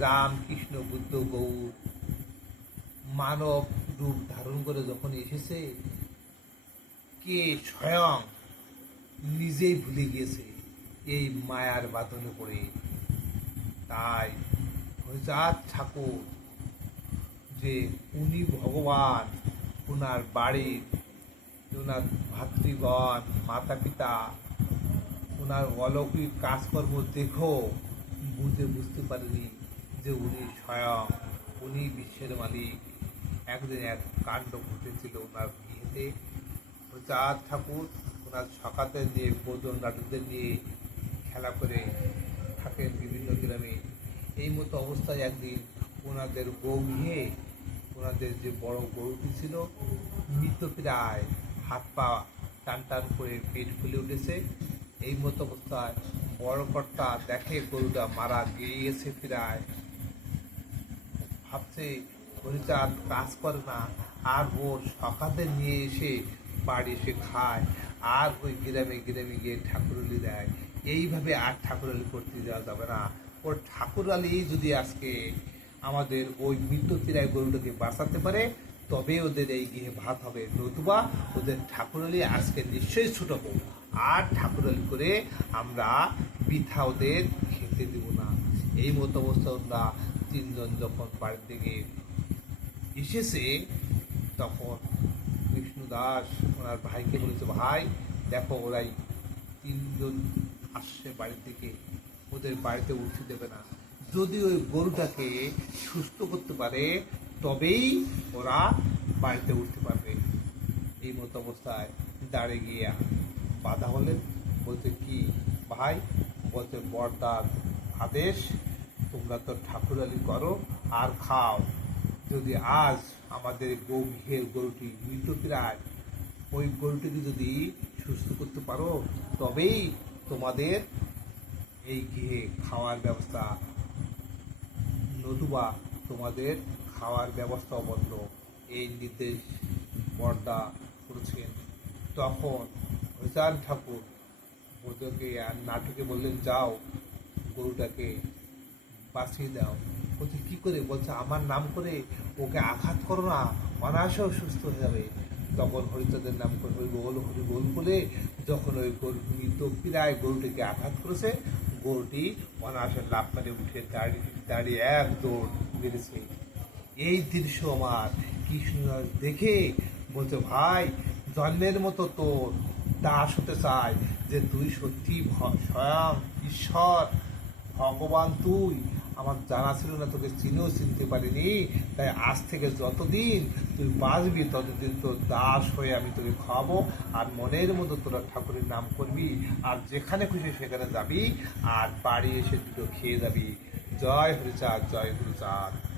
রাম কৃষ্ণ বুদ্ধ গৌর মানব রূপ ধারণ করে যখন এসেছে, কে স্বয়ং নিজেই ভুলে গিয়েছে এই মায়ার বাঁধনে পড়ে। তাই হরিচাঁদ ঠাকুর যে উনি ভগবান ওনার বাড়ির ওনার ভাতৃগণ মাতা পিতা ওনার অলৌকিক কাজকর্ম দেখো বুঝে বুঝতে পারেনি যে উনি স্বয়ং উনি বিশ্বের মালিক। একদিন এক কাণ্ড ঘটেছিল ওনার বিয়েতে। চাঁদ ঠাকুর, ওনার সকাতে নিয়ে বোজন নাটকদের নিয়ে খেলা করে থাকেন বিভিন্ন গ্রামে, এই মতো অবস্থায় একদিন ওনাদের গৌঘে ওনাদের যে বড় গরুটি ছিল মৃত প্রায় হাত পা টান টান করে পেট ফুলে উঠেছে। এই মতো অবস্থায় বড় কর্তা দেখে গরুটা মারা গিয়েছে প্রায় ভাবছে হরিচাঁদ কাজ করে না। আর ওর সকাতে নিয়ে এসে বাড়ি এসে খায়, আর ওই গ্রামে গ্রামে গিয়ে ঠাকুরলি দেয়। এইভাবে আর ঠাকুরালি করতে যাওয়া যাবে না। ওর ঠাকুরালি যদি আজকে আমাদের ওই মৃত্যু তীরায় গরুটাকে বাঁচাতে পারে, তবে ওদের এই গৃহে ভাত হবে। নতুবা ওদের ঠাকুরালি আজকে নিশ্চয়ই ছুটবো আর ঠাকুরালি করে আমরা বৃথা ওদের খেতে দেব না। এই মতো অবস্থা ওরা তিনজন যখন বাড়ির দিকে এসেছে, তখন বিষ্ণুদাস ওনার ভাইকে বলেছে, ভাই, দেখো, ওরাই তিনজন আসছে বাড়ির দিকে। ওদের বাড়িতে উঠতে দেবে না। যদি ওই গরুটাকে সুস্থ করতে পারে, তবেই ওরা বাড়িতে উঠতে পারবে। এই মতো অবস্থায় দাঁড়িয়ে গিয়ে বাধা হলেন। বলতে কি ভাই? বলতে বরদার আদেশ তোমরা তো ঠাকুরালি করো, আর খাও। যদি আজ আমাদের গৌঘের গরুটি মৃত প্রায়, ওই গরুটিকে যদি সুস্থ করতে পারো, তবেই তোমাদের এই গৃহে খাওয়ার ব্যবস্থা, নতুবা তোমাদের খাওয়ার ব্যবস্থা বন্ধ। এই নির্দেশ পর্দা করেছেন। তখন হরিচাঁদ ঠাকুর ওদেরকে আর নাটকে বললেন, যাও, গরুটাকে বাঁচিয়ে দাও। বলছে, কি করে? বলছে, আমার নাম করে ওকে আঘাত করো না, অনায়াসেও সুস্থ হয়ে যাবে। তখন হরিচাঁদের নাম করে হরি গোল হরি গোল বলে যখন ওই গরু মৃত প্রায় গরুটিকে আঘাত করেছে গরুটি অনায়াসে লাভ মারে উঠে দাঁড়িয়ে দাঁড়িয়ে এক দৌড় বেড়েছে এই দৃশ্য আমার কৃষ্ণ দেখে বলছে, ভাই, জন্মের মতো তোর, দাস হতে চায় যে তুই সত্যি স্বয়ং ঈশ্বর, ভগবান তুই আমার জানা ছিল না, তোকে চিনেও চিনতে পারিনি। তাই আজ থেকে যতদিন তুই বাঁচবি, ততদিন তোর দাস হয়ে আমি তোকে খাওয়াবো। আর মনের মতো তোরা ঠাকুরের নাম করবি। আর যেখানে খুশি সেখানে যাবি। আর বাড়ি এসে দুটো খেয়ে যাবি। জয় হরিচাঁদ জয় হরিচাঁদ